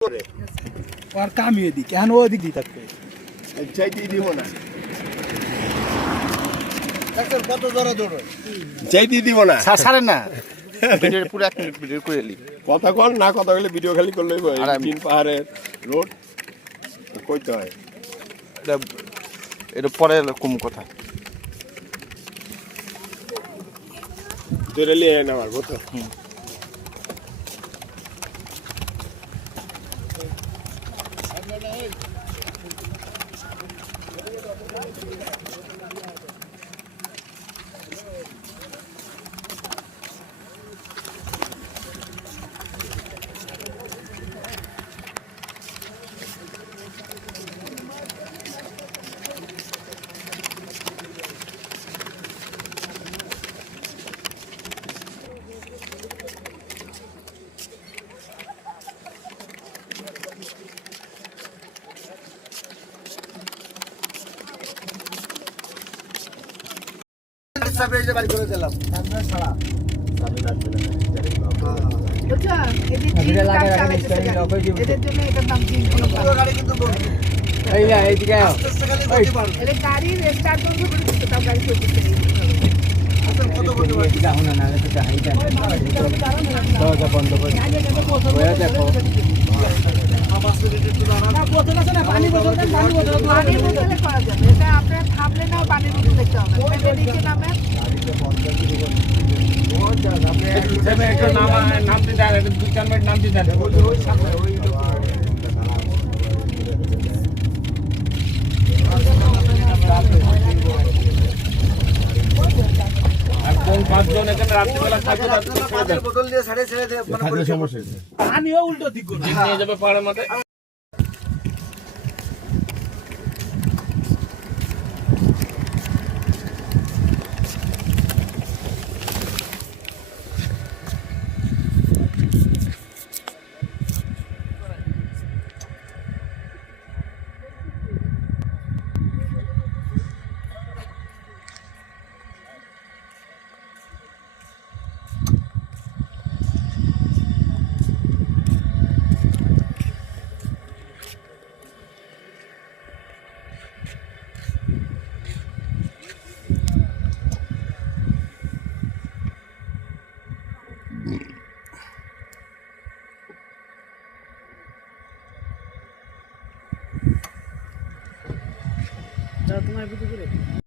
और काम ये दी क्या वो दिख दी तक पे চাইতে দিব না ডাক্তার কত ধরা ধরো চাইতে দিব না ছাড়েন না ভিডিও পুরো 1 মিনিট ভিডিও করে লি কথা কল না কথা বলে ভিডিও খালি করলেই হয় তিন পাহাড়ের রোড কইতে হয় এটা পরে কম কথা ধরে নিয়ে না আমার কথা সব এই যে বাড়ি করে দিলাম আমরা ছাড়া বুঝছো এদের লাগা রাখেন স্টাইল লোক হই এদের জন্য এটা দাম 3 কিলো পুরো গাড়ি কিন্তু বলবো এই না এইদিকে আও এলে গাড়ি স্টার্ট করব বলে তাও গাড়ি চলছে আচ্ছা কত করতে পারছি যাও না না এটা হাইটা দরজা বন্ধ করে ওয়া দেখো না বোতল আছে না পানি বোতল দেন পানি বোতলে করা যাবে এটা আপনারা থামলে না পানি বোতল দেখতে হবে এটা নিচে নামে একটা নাম দিতে আর 2-4 মিনিট নাম দিতে ওই সামনে ওই আর কোন পাঁচজন এখানে রাত্রিবেলা থাকবে তাদের বোতল দিয়ে ছেড়ে দে মানে সমস্যা পানিও উল্টো দিক করে নিয়ে যাবে পাহাড়ের মাঠে তোমার ভিডিও করে